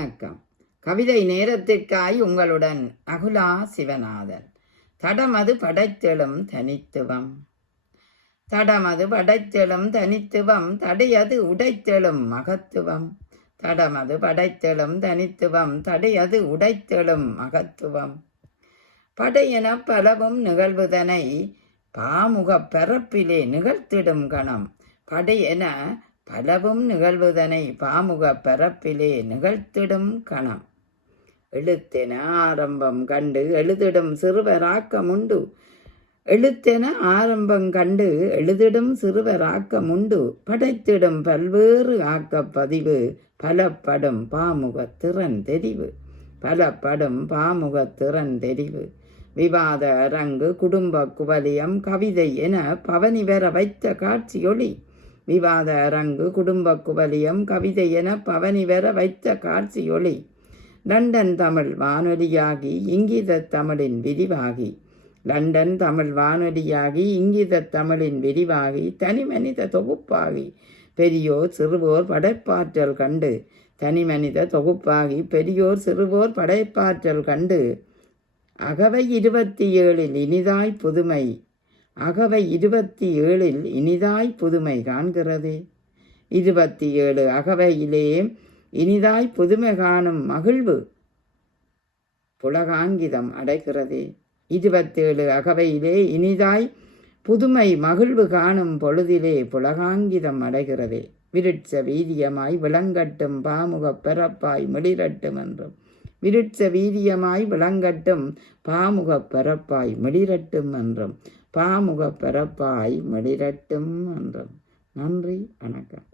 வணக்கம். கவிதை நேரத்திற்காய் உங்களுடன் அகுலா சிவநாதன். தடமது படைத்தெழும் தனித்துவம். தடமது படைத்தெழும் தனித்துவம், தடையது உடைத்தெழும் மகத்துவம். தடமது படைத்தெழும் தனித்துவம், தடையது உடைத்தெழும் மகத்துவம். படையென பலவும் நிகழ்வுதனை பாமுகப் பரப்பிலே நிகழ்த்திடும் கணம். படையென பலவும் நிகழ்வுதனை பாமுகப் பரப்பிலே நிகழ்த்திடும் கணம். எழுத்தென ஆரம்பம் கண்டு எழுதிடும் சிறுவராக்கமுண்டு. எழுத்தென ஆரம்பம் கண்டு எழுதிடும் சிறுவராக்கமுண்டு. படைத்திடும் பல்வேறு ஆக்கப்பதிவு, பலப்படும் பாமுகத் திறன் தெரிவு. பலப்படும் பாமுகத் திறன் தெரிவு. விவாத அரங்கு குடும்ப குவலியம் கவிதை என பவனி வர வைத்த காட்சியொளி. விவாத அரங்கு குடும்ப குவலியம் கவிதை என பவனி வர வைத்த காட்சியொளி. லண்டன் தமிழ் வானொலியாகி இங்கித தமிழின் விரிவாகி. லண்டன் தமிழ் வானொலியாகி இங்கித தமிழின் விரிவாகி. தனி மனித தொகுப்பாகி பெரியோர் சிறுவோர் படைப்பாற்றல் கண்டு. தனி மனித தொகுப்பாகி பெரியோர் சிறுவோர் படைப்பாற்றல் கண்டு. அகவை 27 இனிதாய் புதுமை. அகவை 27 இனிதாய் புதுமை காண்கிறது. 27 அகவையிலே இனிதாய் புதுமை காணும் மகிழ்வு புலகாங்கிதம் அடைகிறது. 27 அகவையிலே இனிதாய் புதுமை மகிழ்வு காணும் பொழுதிலே புலகாங்கிதம் அடைகிறது. விருட்ச வீரியமாய் விளங்கட்டும் பாமுகப் பரப்பாய் மிளிரட்டும் என்றும். விருட்ச வீரியமாய் விளங்கட்டும் பாமுகப் பரப்பாய் மிளிரட்டும் என்றும். பாமுகப் பரப்பாய் மிளிரட்டும் என்றும். நன்றி, வணக்கம்.